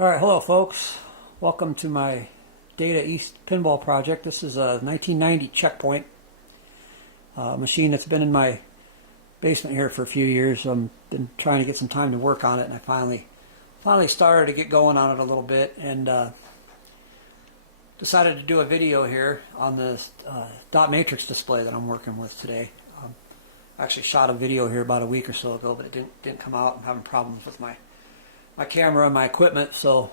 Alright, hello folks. Welcome to my Data East pinball project. This is a 1990 checkpoint machine that's been in my basement here for a few years. I've been trying to get some time to work on it, and I finally started to get going on it a little bit, and decided to do a video here on this dot matrix display that I'm working with today. I actually shot a video here about a week or so ago, but it didn't come out. I'm having problems with my camera and my equipment, so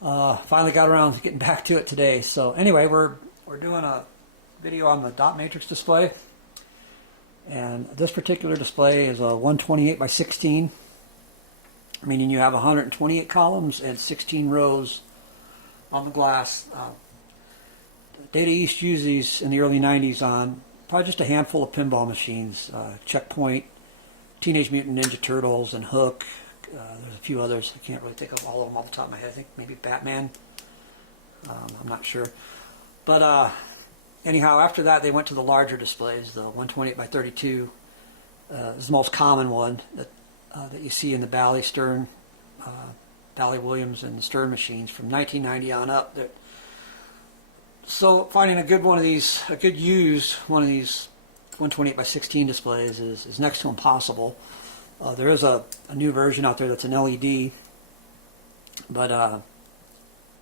finally got around to getting back to it today. So anyway, we're doing a video on the dot matrix display, and this particular display is a 128 by 16, meaning you have 128 columns and 16 rows on the glass. Data East used these in the early 90s on probably just a handful of pinball machines, Checkpoint, Teenage Mutant Ninja Turtles, and Hook. There's a few others. I can't really think of all of them off the top of my head. I think maybe Batman. I'm not sure. But anyhow, after that, they went to the larger displays. The 128 by 32 is the most common one that you see in the Bally, Stern, Bally Williams, and the Stern machines from 1990 on up. So finding a good one of these, a good used one of these 128 by 16 displays is next to impossible. There is a new version out there that's an LED, but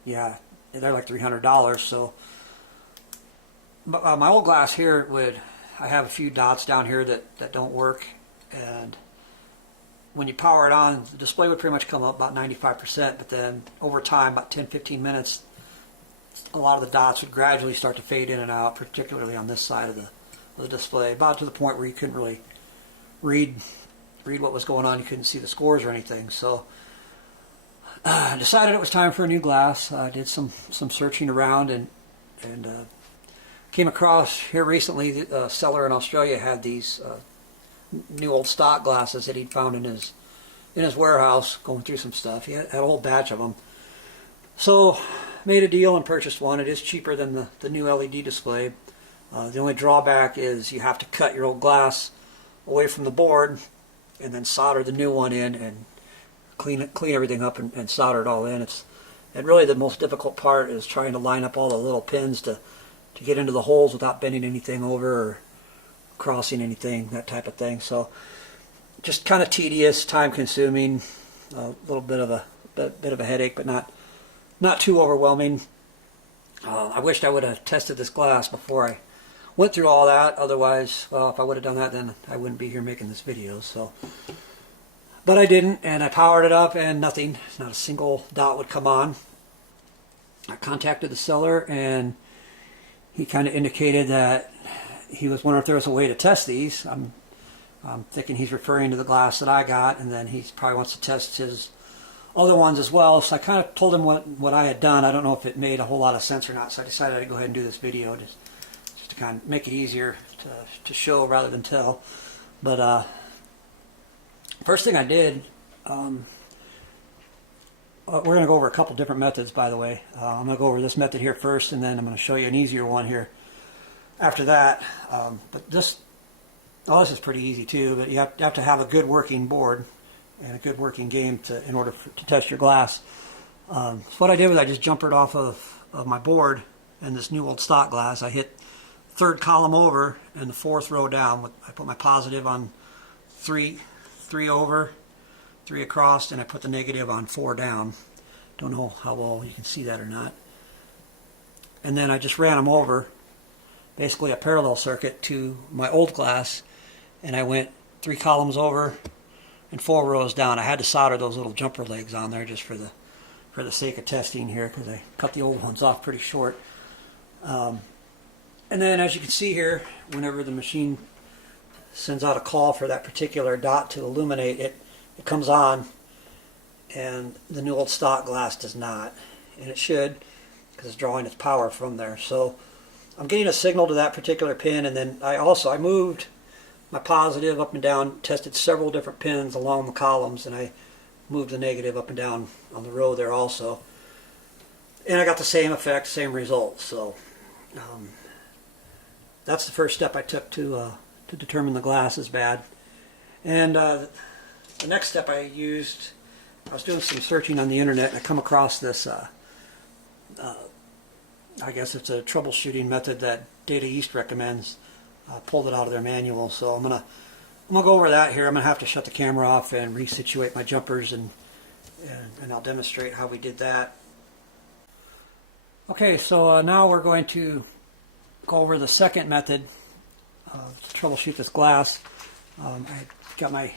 yeah, they're like $300. So, but my old glass here I have a few dots down here that don't work, and when you power it on, the display would pretty much come up about 95%, but then over time, about 10-15 minutes, a lot of the dots would gradually start to fade in and out, particularly on this side of the display, about to the point where you couldn't really read what was going on. You couldn't see the scores or anything. So I decided it was time for a new glass. I did some searching around and came across here recently. A seller in Australia had these new old stock glasses that he'd found in his warehouse, going through some stuff. He had a whole batch of them. So made a deal and purchased one. It is cheaper than the new LED display. The only drawback is you have to cut your old glass away from the board and then solder the new one in and clean everything up and solder it all in. And really the most difficult part is trying to line up all the little pins to get into the holes without bending anything over or crossing anything, that type of thing. So just kind of tedious, time consuming, a little bit of a headache, but not too overwhelming. I wished I would have tested this glass before I went through all that. Otherwise, well, if I would have done that, then I wouldn't be here making this video. So, but I didn't, and I powered it up, and nothing, not a single dot would come on. I contacted the seller, and he kind of indicated that he was wondering if there was a way to test these. I'm thinking he's referring to the glass that I got, and then he probably wants to test his other ones as well. So I kind of told him what I had done. I don't know if it made a whole lot of sense or not, so I decided I'd go ahead and do this video just to kind of make it easier to show rather than tell. But first thing I did, we're going to go over a couple different methods, by the way. I'm going to go over this method here first, and then I'm going to show you an easier one here after that. But this is pretty easy too, but you have to have a good working board and a good working game in order to test your glass. So what I did was I just jumpered off of my board and this new old stock glass. I hit third column over and the fourth row down. I put my positive on three over, 3 across, and I put the negative on 4 down. Don't know how well you can see that or not. And then I just ran them over, basically a parallel circuit to my old glass, and I went 3 columns over and 4 rows down. I had to solder those little jumper legs on there just for the sake of testing here, because I cut the old ones off pretty short. And then, as you can see here, whenever the machine sends out a call for that particular dot to illuminate, it comes on, and the new old stock glass does not. And it should, because it's drawing its power from there. So I'm getting a signal to that particular pin, and then I moved my positive up and down, tested several different pins along the columns, and I moved the negative up and down on the row there also. And I got the same effect, same result. So that's the first step I took to determine the glass is bad. And the next step I used I was doing some searching on the internet and I come across this, I guess it's a troubleshooting method that Data East recommends. Pulled it out of their manual, so I'm gonna go over that here. I'm gonna have to shut the camera off and resituate my jumpers, and I'll demonstrate how we did that. Okay, so now we're going to go over the second method to troubleshoot this glass. I got my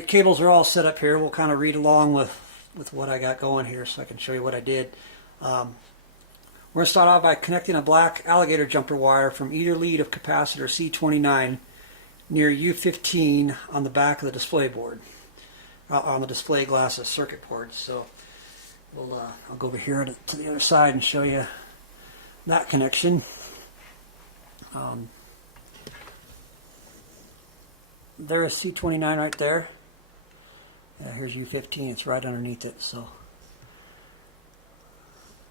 cables are all set up here. We'll kind of read along with what I got going here so I can show you what I did. We're going to start off by connecting a black alligator jumper wire from either lead of capacitor C29 near U15 on the back of the display board, on the display glass's circuit board. So I'll go over here to the other side and show you that connection. There's C29 right there. Here's U15. It's right underneath it. So,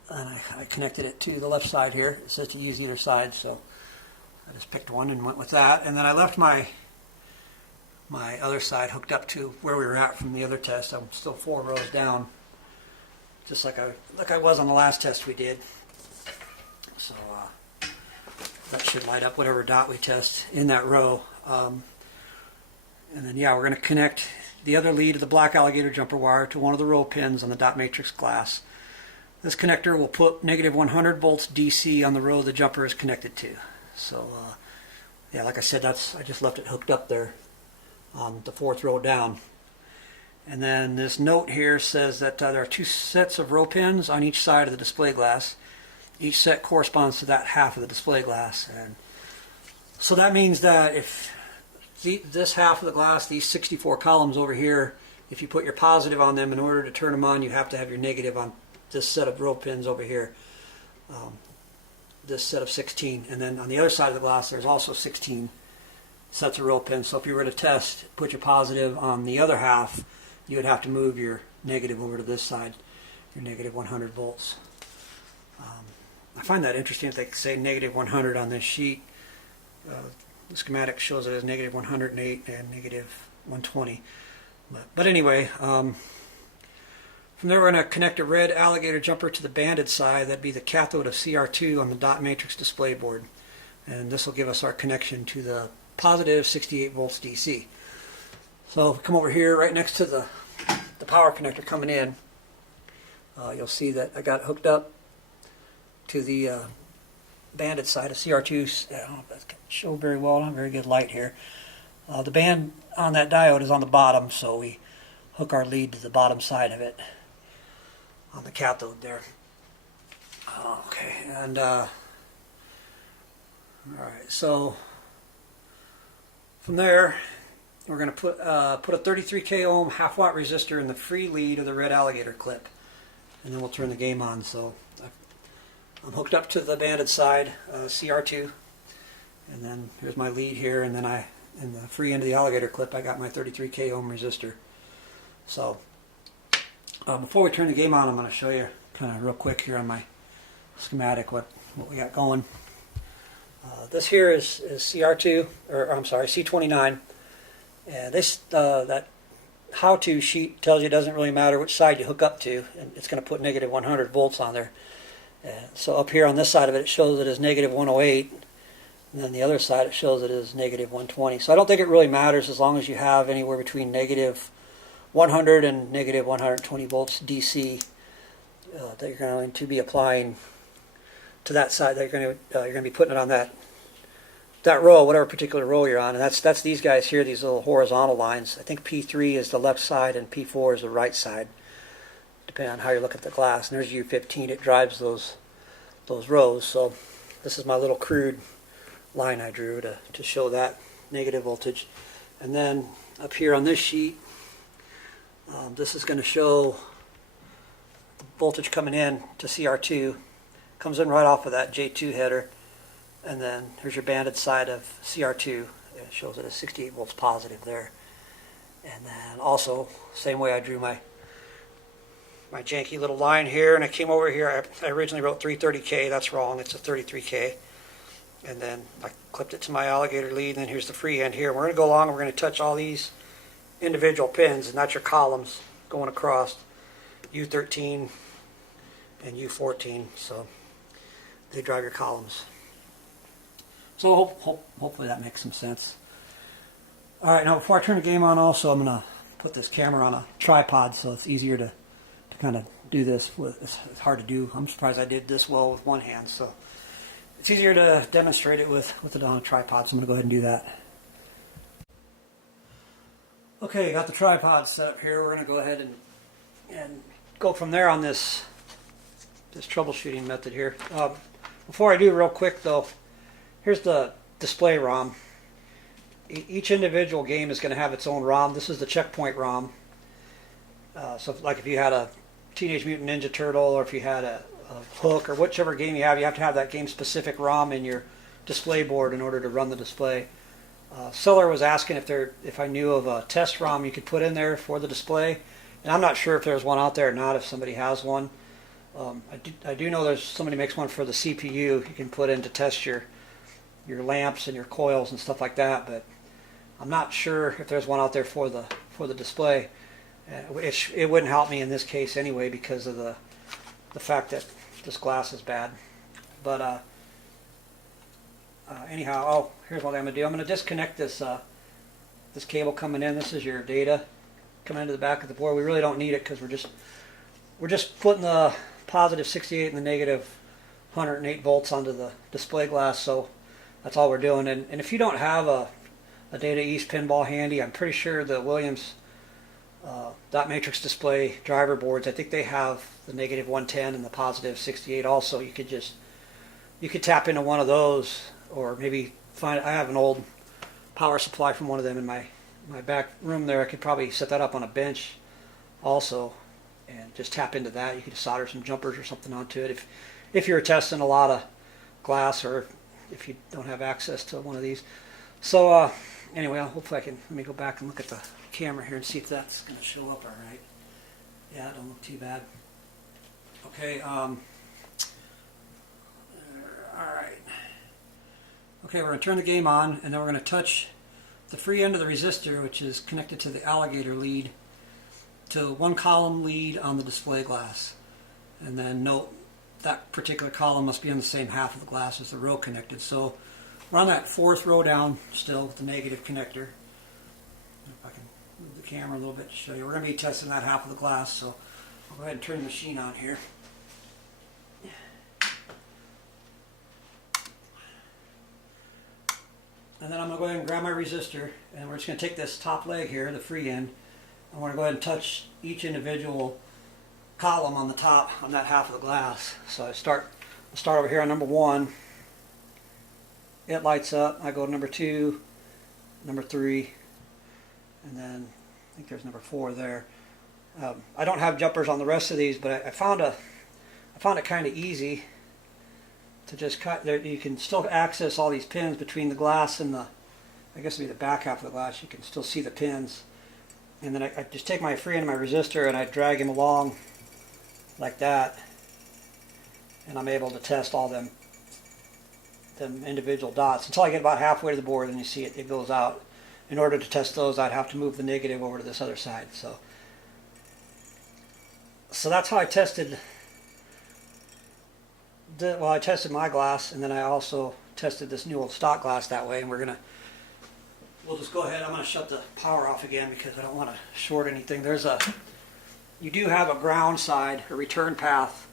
and I connected it to the left side here. It says to use either side, so I just picked one and went with that. And then I left my other side hooked up to where we were at from the other test. I'm still 4 rows down, just like I was on the last test we did. So that should light up whatever dot we test in that row. And then, yeah, we're going to connect the other lead of the black alligator jumper wire to one of the row pins on the dot matrix glass. This connector will put negative 100 volts DC on the row the jumper is connected to. So, yeah, like I said, I just left it hooked up there on the 4th row down. And then this note here says that there are 2 sets of row pins on each side of the display glass. Each set corresponds to that half of the display glass. And so that means that if this half of the glass, these 64 columns over here, if you put your positive on them, in order to turn them on, you have to have your negative on this set of row pins over here, this set of 16. And then on the other side of the glass, there's also 16 sets of row pins. So if you were to test, put your positive on the other half, you would have to move your negative over to this side, your negative 100 volts. I find that interesting if they say negative 100 on this sheet. The schematic shows it as negative 108 and negative 120. But anyway, from there we're going to connect a red alligator jumper to the banded side. That'd be the cathode of CR2 on the dot matrix display board. And this will give us our connection to the positive 68 volts DC. So if we come over here right next to the power connector coming in, you'll see that I got hooked up to the banded side of CR2. I don't know if that can show very well. Not very good light here. The band on that diode is on the bottom, so we hook our lead to the bottom side of it on the cathode there. Okay, and all right. So from there, we're going to put a 33k ohm half-watt resistor in the free lead of the red alligator clip, and then we'll turn the game on. So I'm hooked up to the banded side, CR2, and then here's my lead here, and then in the free end of the alligator clip, I got my 33k ohm resistor. So before we turn the game on, I'm going to show you kind of real quick here on my schematic what we got going. This here is CR2, or I'm sorry, C29, and this that how-to sheet tells you it doesn't really matter which side you hook up to, and it's going to put negative 100 volts on there. So up here on this side of it, it shows it as negative 108, and then the other side it shows it as negative 120. So I don't think it really matters as long as you have anywhere between negative 100 and negative 120 volts DC that you're going to be applying to that side. That you're going to be putting it on that row, whatever particular row you're on, and that's these guys here, these little horizontal lines. I think P3 is the left side and P4 is the right side, depending on how you look at the glass. And there's U15. It drives those rows. So this is my little crude line I drew to show that negative voltage. And then up here on this sheet, this is going to show the voltage coming in to CR2. Comes in right off of that J2 header. And then here's your banded side of CR2. It shows it as 68 volts positive there. And then also, same way I drew my janky little line here, and I came over here. I originally wrote 330K. That's wrong. It's a 33K. And then I clipped it to my alligator lead, and then here's the free end here. We're going to go along and we're going to touch all these individual pins, and that's your columns. going across U13 and U14, so they drive your columns. So hopefully that makes some sense. Alright, now before I turn the game on also, I'm going to put this camera on a tripod so it's easier to kind of do this. It's hard to do. I'm surprised I did this well with one hand, so it's easier to demonstrate it with it on a tripod, so I'm going to go ahead and do that. Okay, got the tripod set up here. We're going to go ahead and go from there on this troubleshooting method here. Before I do, real quick though, here's the display ROM. Each individual game is going to have its own ROM. This is the checkpoint ROM. So like if you had a Teenage Mutant Ninja Turtle, or if you had a Hook, or whichever game you have to have that game specific ROM in your display board in order to run the display. Seller was asking if I knew of a test ROM you could put in there for the display, and I'm not sure if there's one out there or not, if somebody has one. I do know there's somebody makes one for the CPU you can put in to test your lamps and your coils and stuff like that, but I'm not sure if there's one out there for the display. It wouldn't help me in this case anyway because of the fact that this glass is bad. But anyhow, here's what I'm going to do. I'm going to disconnect this cable coming in. This is your data coming into the back of the board. We really don't need it because we're just putting the positive 68 and the negative 108 volts onto the display glass. So that's all we're doing. And if you don't have a Data East pinball handy, I'm pretty sure the Williams dot matrix display driver boards, I think they have the negative 110 and the positive 68 also. You could tap into one of those, or maybe I have an old power supply from one of them in my back room there. I could probably set that up on a bench also and just tap into that. You could solder some jumpers or something onto it if you're testing a lot of glass, or if you don't have access to one of these. So anyway, hopefully let me go back and look at the camera here and see if that's going to show up all right. Yeah, it don't look too bad. Okay, all right. Okay, we're going to turn the game on, and then we're going to touch the free end of the resistor, which is connected to the alligator lead, to one column lead on the display glass. And then note that particular column must be on the same half of the glass as the row connected. So we're on that fourth row down still with the negative connector. If I can move the camera a little bit to show you. We're going to be testing that half of the glass, so I'll go ahead and turn the machine on here. And then I'm going to go ahead and grab my resistor, and we're just going to take this top leg here, the free end. I want to go ahead and touch each individual column on the top on that half of the glass. So I'll start over here on number 1. It lights up. I go to number 2, number 3, and then I think there's number 4 there. I don't have jumpers on the rest of these, but I found it kind of easy to just cut there. You can still access all these pins between the glass and I guess it'd be the back half of the glass. You can still see the pins. And then I just take my free end of my resistor and I drag him along like that, and I'm able to test all them individual dots until I get about halfway to the board, and you see it goes out. In order to test those, I'd have to move the negative over to this other side. So that's how I tested. Well, I tested my glass, and then I also tested this new old stock glass that way. And we'll just go ahead. I'm going to shut the power off again because I don't want to short anything. You do have a ground side, a return path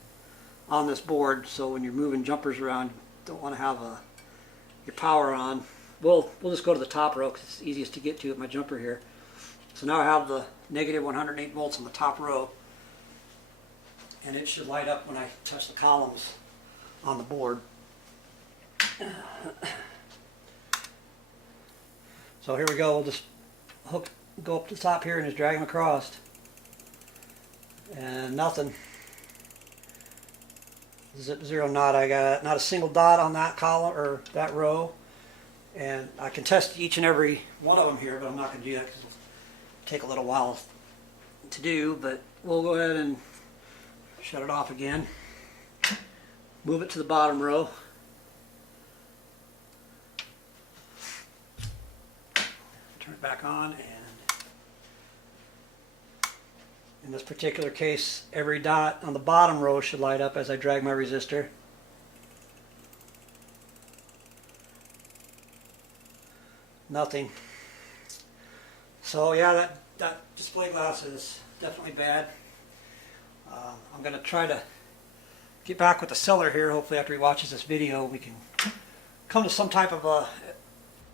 on this board, so when you're moving jumpers around, you don't want to have your power on. We'll just go to the top row because it's easiest to get to at my jumper here. So now I have the negative 108 volts on the top row, and it should light up when I touch the columns on the board. So here we go. We'll just go up to the top here and just drag them across. And nothing. Zip zero not. I got not a single dot on that column or that row. And I can test each and every one of them here, but I'm not going to do that because it'll take a little while to do. But we'll go ahead and shut it off again. Move it to the bottom row. Turn it back on, and In this particular case, every dot on the bottom row should light up as I drag my resistor. Nothing. So yeah, that display glass is definitely bad. I'm going to try to get back with the seller here. Hopefully after he watches this video we can come to some type of a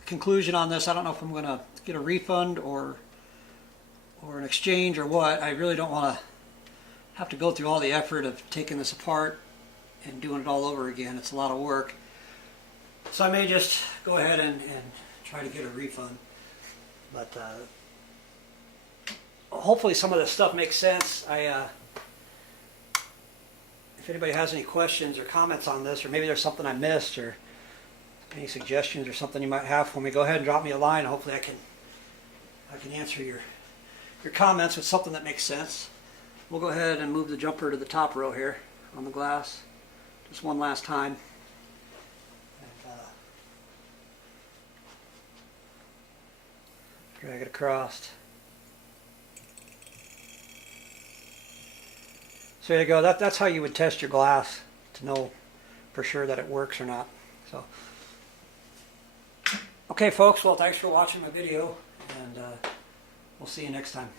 conclusion on this. I don't know if I'm going to get a refund or an exchange or what. I really don't want to have to go through all the effort of taking this apart and doing it all over again. It's a lot of work. So I may just go ahead and try to get a refund. But hopefully some of this stuff makes sense. If anybody has any questions or comments on this, or maybe there's something I missed, or any suggestions or something you might have for me, go ahead and drop me a line. Hopefully I can answer your comments with something that makes sense. We'll go ahead and move the jumper to the top row here on the glass, just one last time. And, drag it across. So there you go. That's how you would test your glass to know for sure that it works or not. So, okay, folks. Well, thanks for watching my video, and we'll see you next time.